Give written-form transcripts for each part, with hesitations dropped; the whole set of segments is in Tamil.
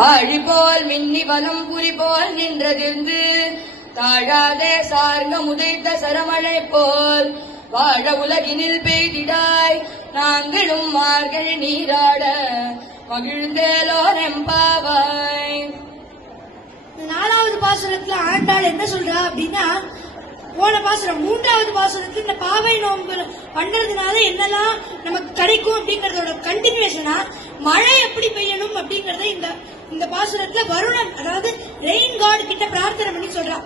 ஆழிபோல் மின்னி வலம் புரிபோல் நின்றதிர்ந்து தாழாதே சார்ந்த முதைத்த சரமழை போல் வாழ உலகினில் பெய்திடாய் நாங்களும் மார்கழி நீராட மகிழ்ந்தேலோ நெம்பாவாய். நாலாவது பாசுரத்துல ஆண்டாள் என்ன சொல்றா அப்படின்னா, போன பாசுரம் மூன்றாவது பாசுரத்துல இந்த பாவை நோன்பு பண்றதுனால என்னெல்லாம் நமக்கு கிடைக்கும் அப்படிங்கறதோட கண்டினியூஷனா மழை எப்படி பெய்யணும் அப்படிங்கறத இந்த பாசுரத்துல வருணன், அதாவது ரெயின் காட் கிட்ட பிரார்த்தனை பண்ணி சொல்றா.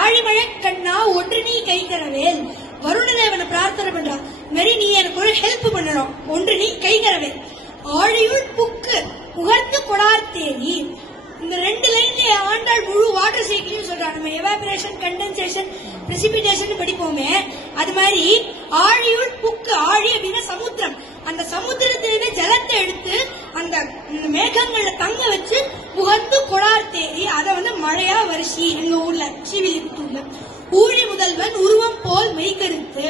ஆழிமழை கண்ணா ஒன்று நீ கைகரவேல், வருணதேவனை பிரார்த்தனை பண்றா. மாரி நீ எனக்கு ஒரு ஹெல்ப் பண்ணணும், ஒன்று நீ கைகரவேல். ஆழியுள் புக்கு புகர்ந்து கொடார்த்தேரி, இந்த ரெண்டு லைன்ல ஆண்டாள் முழு வாட்டர் சைக்கிளையும் சொல்றா. நம்ம எவாபரேஷன், கண்டென்சேஷன், பிரெசிபிடேஷன் படிப்போமே, அது மாதிரி ஆழியுள் புக்கு, ஆழி அப்படின்னா சமுத்திரம், அந்த சமுத்திரத்திலிருந்து ஜலத்தை எடுத்து அந்த மேகங்கள்ல தங்க வச்சு புகர்ந்து கொடார்த்தேரி, அதை மழையா வரிசி எங்க ஊர்ல ஸ்ரீவில்லிபுத்தூர்ல. ஊழி முதல்வன் உருவம் போல் மெய்கருத்து,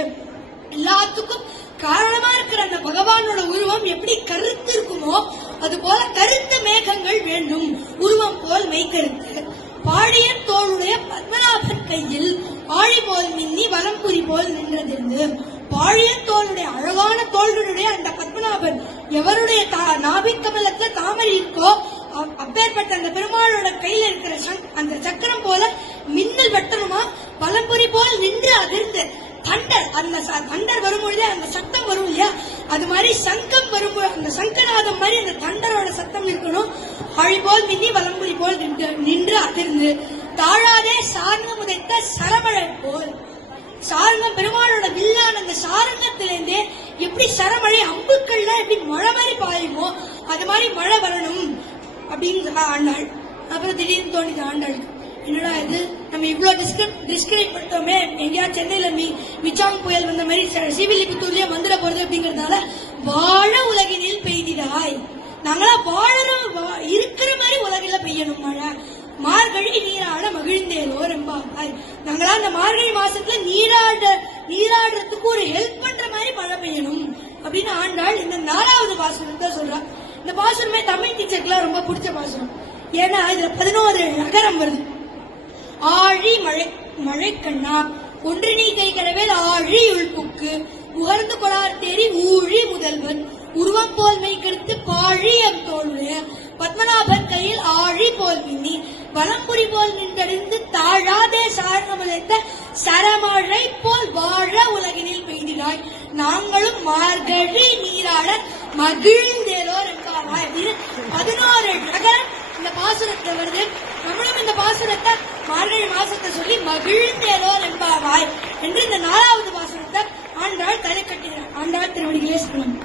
எல்லாத்துக்கும் காரணமா இருக்கிற அந்த பகவானோட உருவம் எப்படி கருத்து இருக்குமோ அது போல கருத்த மேகங்கள் வேண்டும், உருவம் போல் மெய்கருத்து. பாடியன் தோளுடைய பத்மநாபன் கையில் ஆழி போல் மின்னி வலம்புரி போல் நின்றதிருந்து, பாழியன் தோளுடைய அழகான தோள்களுடைய அந்த பத்மநாபன் எவருடைய நாபிக்கமலத்துல தாமரை இருக்கோ அப்பேற்பட்ட அந்த பெருமாளோட கையில இருக்கிற அந்த சக்கரம் போல மின்னல் வெட்டணுமா, வலம்புரி போல் நின்று அதிர்ந்து தண்டர், அந்த தண்டர் வரும்பொழுதே அந்த சத்தம் வரும் இல்லையா, அது மாதிரி சங்கம் வரும்போது அந்த சங்கநாதம் மாதிரி அந்த தண்டரோட சத்தம் இருக்கணும். ஆழி போல் மின்னி வலம்புரி போல் நின்று அதிர்ந்து தாழாதே சார்ந்த முதைத்த சரமழை போல், சாரங்கம் பெருமாளோட வில்லான அந்த சாரங்கத்திலிருந்தே எப்படி சரமழை அம்புக்கள்லாம் எப்படி மழை மாதிரி பாயுமோ அது மாதிரி மழை வரணும் அப்படின்னு ஆண்டாள். அப்புறம் திடீர்னு தோணிது ஆண்டாளுக்கு, என்னடா இது நம்ம இவ்வளவு டிஸ்கிரைப் பண்ணிட்டோமே, எங்கேயா சென்னையில மிச்சாங் புயல் வந்த மாதிரி ஸ்ரீவில்லிபுத்தூர்லயே வந்துட போறது அப்படிங்கறதுனால வாழ உலகினில் பெய்திடாய், நாங்களா இருக்கிற மாதிரி உலகில பெய்யணும் மழை, மார்கழி நீராட மகிழ்ந்தேலோ ரெம்பாவாய், நாங்களா அந்த மார்கழி மாசத்துல நீராடுறதுக்கு ஒரு ஹெல்ப் பண்ற மாதிரி மழை பெய்யணும் அப்படின்னு ஆண்டாள் இந்த நாலாவது பாசுரத்தை சொல்றா. இந்த பாசுரமே தமிழ் டீச்சருக்குலாம் ரொம்ப பிடிச்ச பாசுரம். ஏன்னா இதுல 11 நகரம் வருது. ஆழி மழை மழை கண்ணா ஒன்று நீ கை கடவேல் ஆழி உள்புக்கு உகர்ந்து கொடார் தேரி ஊழி முதல்வன் உருவம் போல் மெய்கருத்து பாழி எம் தோளுடைய பத்மநாபன் கையில் ஆழி போல் மின்னி வலம்புரி போல் நின்றறிந்து தாழாதே சார்ந்த சரமழை போல் வாழ உலகினில் பெய்தினாய் நாங்களும் மார்கழி நீராட மகிழ்ந்தேலோ இருக்காராய் அப்படின்னு 11 நகரம் இந்த பாசுரத்தை வருது. நம்மளும் இந்த பாசுரத்தை மார்கழி மாசத்தை சொல்லி மகிழ்ந்தேலோ என்பாவாய் என்று இந்த 4வது பாசுரத்தை ஆண்டாள் தலை கட்டுகிறார். ஆண்டாள் திருவடிகளே சொல்லணும்.